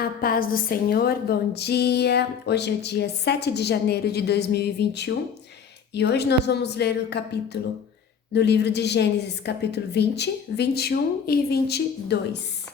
A paz do Senhor, bom dia. Hoje é dia 7 de janeiro de 2021 e hoje nós vamos ler o capítulo do livro de Gênesis, capítulo 20, 21 e 22.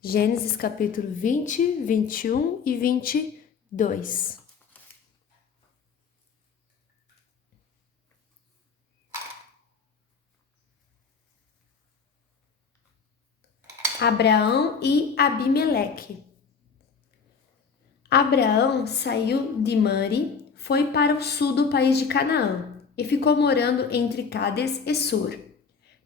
Gênesis, capítulo 20, 21 e 22. Abraão e Abimeleque. Abraão saiu de Mari, foi para o sul do país de Canaã e ficou morando entre Cádes e Sur.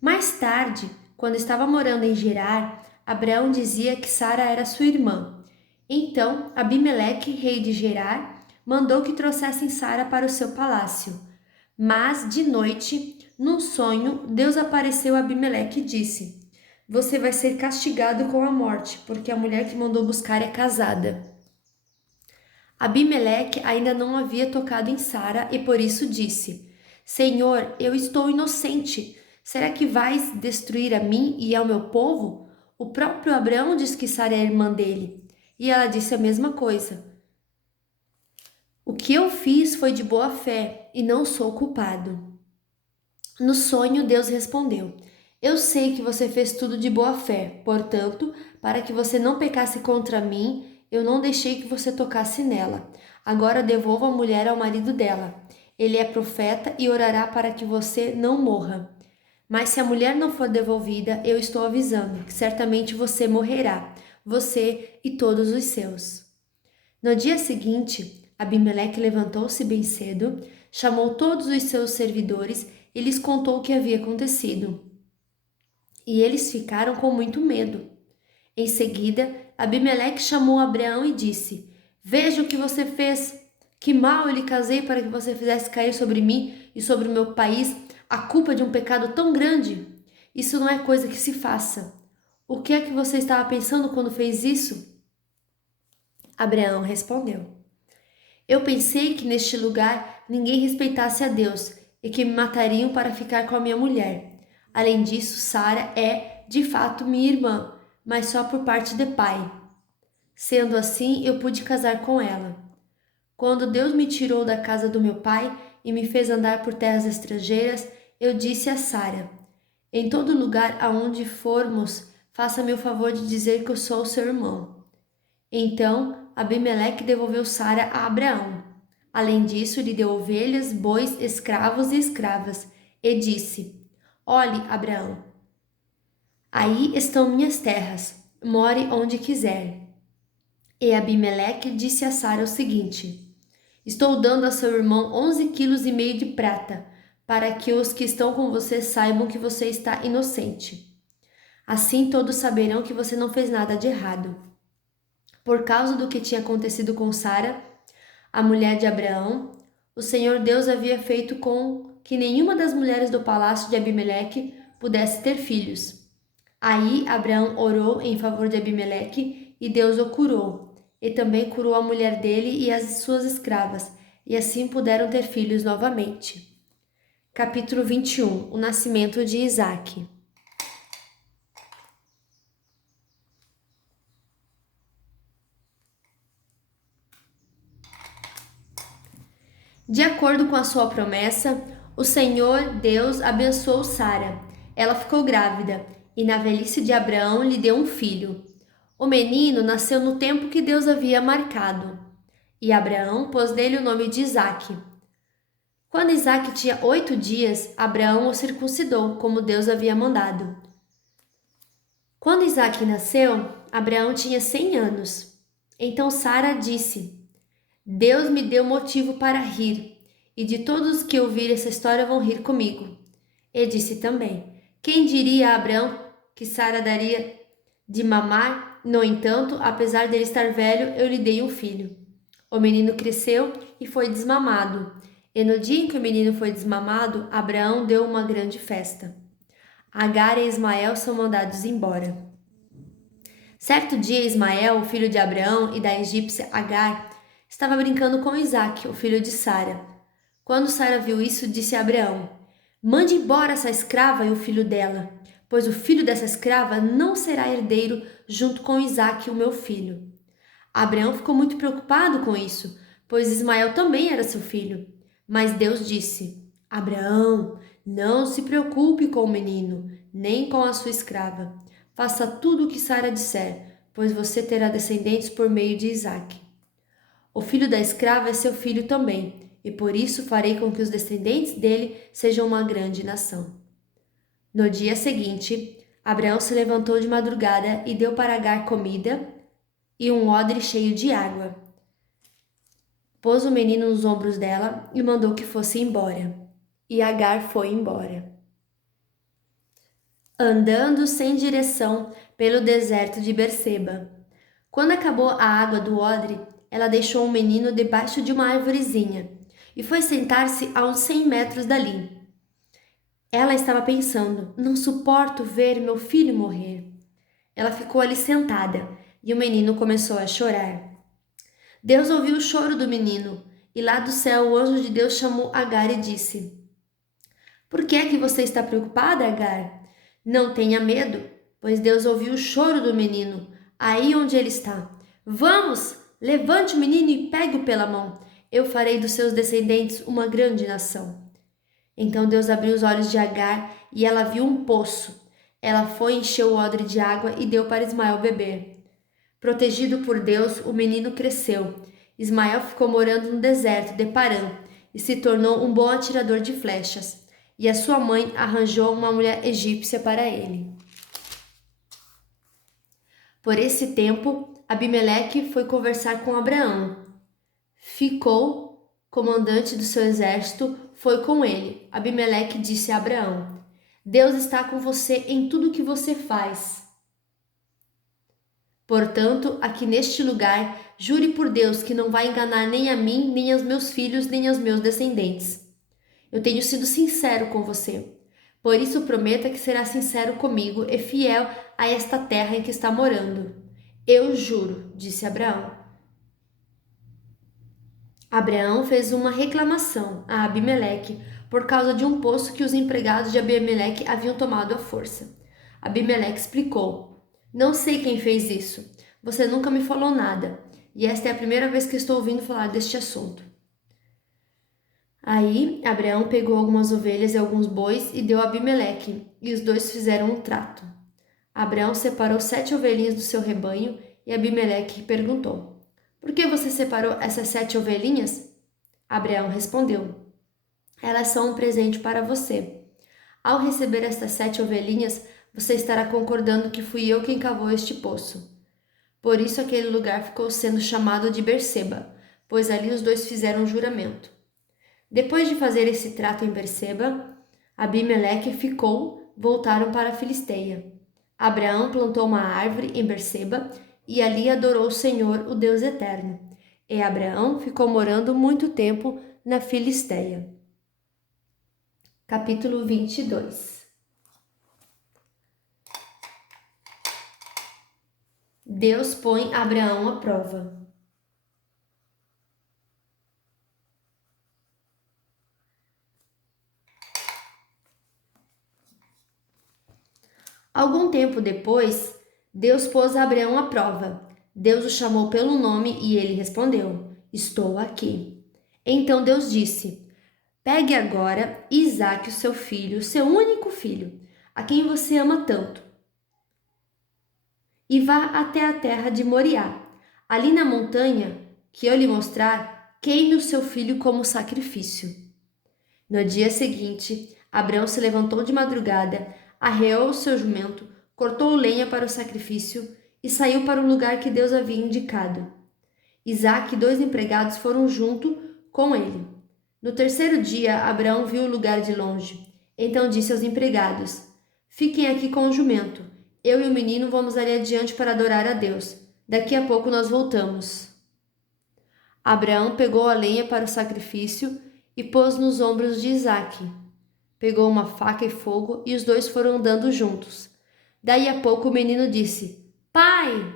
Mais tarde, quando estava morando em Gerar, Abraão dizia que Sara era sua irmã. Então, Abimeleque, rei de Gerar, mandou que trouxessem Sara para o seu palácio. Mas, de noite, num sonho, Deus apareceu a Abimeleque e disse: Você vai ser castigado com a morte, porque a mulher que mandou buscar é casada. Abimeleque ainda não havia tocado em Sara e por isso disse: Senhor, eu estou inocente. Será que vais destruir a mim e ao meu povo? O próprio Abraão disse que Sara é irmã dele. E ela disse a mesma coisa. O que eu fiz foi de boa fé e não sou culpado. No sonho, Deus respondeu: Eu sei que você fez tudo de boa fé, portanto, para que você não pecasse contra mim, eu não deixei que você tocasse nela. Agora devolva a mulher ao marido dela. Ele é profeta e orará para que você não morra. Mas se a mulher não for devolvida, eu estou avisando que certamente você morrerá, você e todos os seus. No dia seguinte, Abimeleque levantou-se bem cedo, chamou todos os seus servidores e lhes contou o que havia acontecido. E eles ficaram com muito medo. Em seguida, Abimeleque chamou Abraão e disse: Veja o que você fez. Que mal eu lhe casei para que você fizesse cair sobre mim e sobre o meu país a culpa de um pecado tão grande. Isso não é coisa que se faça. O que é que você estava pensando quando fez isso? Abraão respondeu: Eu pensei que neste lugar ninguém respeitasse a Deus e que me matariam para ficar com a minha mulher. Além disso, Sara é, de fato, minha irmã, mas só por parte de pai. Sendo assim, eu pude casar com ela. Quando Deus me tirou da casa do meu pai e me fez andar por terras estrangeiras, eu disse a Sara: Em todo lugar aonde formos, faça-me o favor de dizer que eu sou seu irmão. Então, Abimeleque devolveu Sara a Abraão. Além disso, lhe deu ovelhas, bois, escravos e escravas, e disse: Olhe, Abraão, aí estão minhas terras, more onde quiser. E Abimeleque disse a Sara o seguinte: Estou dando a seu irmão 11,5 kg de prata, para que os que estão com você saibam que você está inocente. Assim todos saberão que você não fez nada de errado. Por causa do que tinha acontecido com Sara, a mulher de Abraão, o Senhor Deus havia feito com que nenhuma das mulheres do palácio de Abimeleque pudesse ter filhos. Aí Abraão orou em favor de Abimeleque e Deus o curou, e também curou a mulher dele e as suas escravas, e assim puderam ter filhos novamente. Capítulo 21. O nascimento de Isaque. De acordo com a sua promessa, o Senhor Deus abençoou Sara. Ela ficou grávida e na velhice de Abraão lhe deu um filho. O menino nasceu no tempo que Deus havia marcado. E Abraão pôs nele o nome de Isaque. Quando Isaque tinha 8 dias, Abraão o circuncidou, como Deus havia mandado. Quando Isaque nasceu, Abraão tinha 100 anos. Então Sara disse: Deus me deu motivo para rir, e de todos que ouvirem essa história vão rir comigo. E disse também: Quem diria a Abraão que Sara daria de mamar? No entanto, apesar dele estar velho, eu lhe dei um filho. O menino cresceu e foi desmamado. E no dia em que o menino foi desmamado, Abraão deu uma grande festa. Agar e Ismael são mandados embora. Certo dia, Ismael, o filho de Abraão e da egípcia Agar, estava brincando com Isaque, o filho de Sara. Quando Sara viu isso, disse a Abraão: Mande embora essa escrava e o filho dela, pois o filho dessa escrava não será herdeiro junto com Isaque, o meu filho. Abraão ficou muito preocupado com isso, pois Ismael também era seu filho. Mas Deus disse: Abraão, não se preocupe com o menino, nem com a sua escrava. Faça tudo o que Sara disser, pois você terá descendentes por meio de Isaque. O filho da escrava é seu filho também, e por isso farei com que os descendentes dele sejam uma grande nação. No dia seguinte, Abraão se levantou de madrugada e deu para Agar comida e um odre cheio de água. Pôs o menino nos ombros dela e mandou que fosse embora. E Agar foi embora. Andando sem direção pelo deserto de Berseba. Quando acabou a água do odre, ela deixou o menino debaixo de uma arvorezinha e foi sentar-se a uns 100 metros dali. Ela estava pensando: não suporto ver meu filho morrer. Ela ficou ali sentada e o menino começou a chorar. Deus ouviu o choro do menino e lá do céu o anjo de Deus chamou Agar e disse: Por que é que você está preocupada, Agar? Não tenha medo, pois Deus ouviu o choro do menino, aí onde ele está. Vamos, levante o menino e pegue-o pela mão. Eu farei dos seus descendentes uma grande nação. Então Deus abriu os olhos de Agar e ela viu um poço. Ela foi, encheu o odre de água e deu para Ismael beber. Protegido por Deus, o menino cresceu. Ismael ficou morando no deserto de Parã e se tornou um bom atirador de flechas. E a sua mãe arranjou uma mulher egípcia para ele. Por esse tempo, Abimeleque foi conversar com Abraão. Ficou, comandante do seu exército, foi com ele. Abimeleque disse a Abraão: Deus está com você em tudo o que você faz. Portanto, aqui neste lugar, jure por Deus que não vai enganar nem a mim, nem aos meus filhos, nem aos meus descendentes. Eu tenho sido sincero com você. Por isso prometa que será sincero comigo e fiel a esta terra em que está morando. Eu juro, disse Abraão. Abraão fez uma reclamação a Abimeleque por causa de um poço que os empregados de Abimeleque haviam tomado à força. Abimeleque explicou: Não sei quem fez isso. Você nunca me falou nada, e esta é a primeira vez que estou ouvindo falar deste assunto. Aí, Abraão pegou algumas ovelhas e alguns bois e deu a Abimeleque, e os dois fizeram um trato. Abraão separou 7 ovelhinhas do seu rebanho, e Abimeleque perguntou: Por que você separou essas 7 ovelhinhas? Abraão respondeu: Elas são um presente para você. Ao receber estas 7 ovelhinhas, você estará concordando que fui eu quem cavou este poço. Por isso aquele lugar ficou sendo chamado de Berseba, pois ali os dois fizeram um juramento. Depois de fazer esse trato em Berseba, Abimeleque voltaram para a Filisteia. Abraão plantou uma árvore em Berseba e ali adorou o Senhor, o Deus eterno. E Abraão ficou morando muito tempo na Filisteia. Capítulo 22. Deus põe Abraão à prova. Algum tempo depois, Deus pôs Abraão à prova. Deus o chamou pelo nome e ele respondeu: Estou aqui. Então Deus disse: Pegue agora Isaque, o seu filho, seu único filho, a quem você ama tanto, e vá até a terra de Moriá. Ali na montanha que eu lhe mostrar, queime o seu filho como sacrifício. No dia seguinte, Abraão se levantou de madrugada, arreou o seu jumento, cortou lenha para o sacrifício e saiu para o lugar que Deus havia indicado. Isaque e 2 empregados foram junto com ele. No terceiro dia, Abraão viu o lugar de longe. Então disse aos empregados: Fiquem aqui com o jumento. Eu e o menino vamos ali adiante para adorar a Deus. Daqui a pouco nós voltamos. Abraão pegou a lenha para o sacrifício e pôs nos ombros de Isaque. Pegou uma faca e fogo e os dois foram andando juntos. Daí a pouco o menino disse: Pai!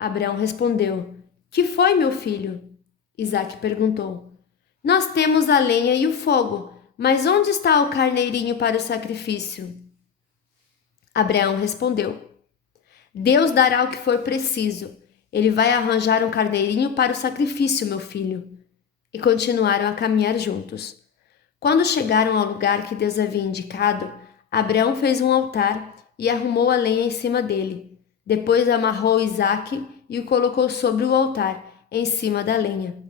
Abraão respondeu: Que foi, meu filho? Isaque perguntou: Nós temos a lenha e o fogo, mas onde está o carneirinho para o sacrifício? Abraão respondeu: Deus dará o que for preciso. Ele vai arranjar um carneirinho para o sacrifício, meu filho. E continuaram a caminhar juntos. Quando chegaram ao lugar que Deus havia indicado, Abraão fez um altar e arrumou a lenha em cima dele. Depois amarrou Isaque e o colocou sobre o altar, em cima da lenha.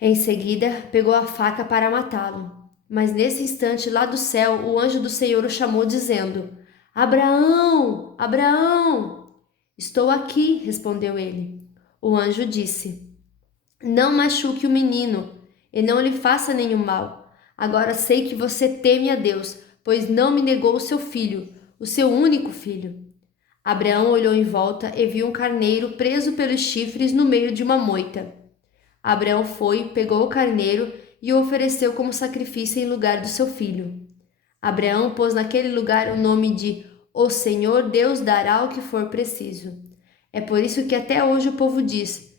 Em seguida, pegou a faca para matá-lo. Mas nesse instante, lá do céu, o anjo do Senhor o chamou, dizendo: Abraão! Abraão! Estou aqui, respondeu ele. O anjo disse: Não machuque o menino e não lhe faça nenhum mal. Agora sei que você teme a Deus, pois não me negou o seu filho, o seu único filho. Abraão olhou em volta e viu um carneiro preso pelos chifres no meio de uma moita. Abraão foi, pegou o carneiro e o ofereceu como sacrifício em lugar do seu filho. Abraão pôs naquele lugar o nome de O Senhor Deus dará o que for preciso. É por isso que até hoje o povo diz: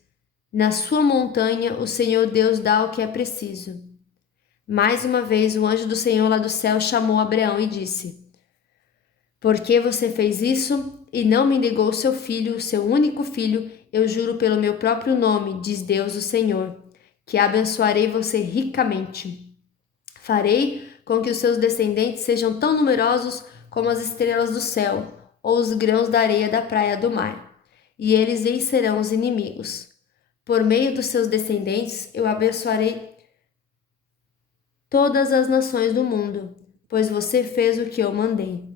Na sua montanha o Senhor Deus dá o que é preciso. Mais uma vez o anjo do Senhor lá do céu chamou Abraão e disse: Por que você fez isso e não me negou seu filho, seu único filho? Eu juro pelo meu próprio nome, diz Deus o Senhor, que abençoarei você ricamente. Farei com que os seus descendentes sejam tão numerosos como as estrelas do céu ou os grãos da areia da praia do mar, e eles vencerão os inimigos. Por meio dos seus descendentes eu abençoarei todas as nações do mundo, pois você fez o que eu mandei.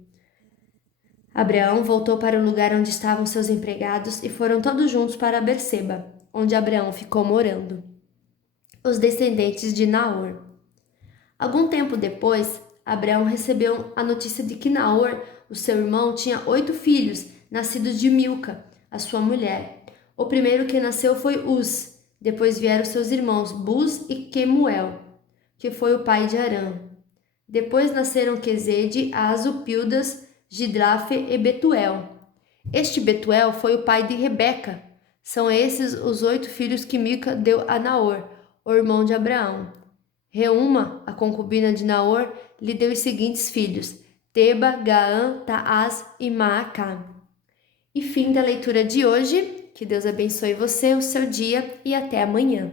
Abraão voltou para o lugar onde estavam seus empregados e foram todos juntos para Berseba, onde Abraão ficou morando. Os descendentes de Naor. Algum tempo depois, Abraão recebeu a notícia de que Naor, o seu irmão, tinha 8 filhos, nascidos de Milca, a sua mulher. O primeiro que nasceu foi Uz, depois vieram seus irmãos Buz e Quemuel, que foi o pai de Arã. Depois nasceram Quezede, Azo, Pildas, Gidrafe e Betuel. Este Betuel foi o pai de Rebeca. São esses os 8 filhos que Milca deu a Naor, o irmão de Abraão. Reuma, a concubina de Naor, lhe deu os seguintes filhos: Teba, Gaã, Taás e Maacá. E fim da leitura de hoje. Que Deus abençoe você, o seu dia e até amanhã.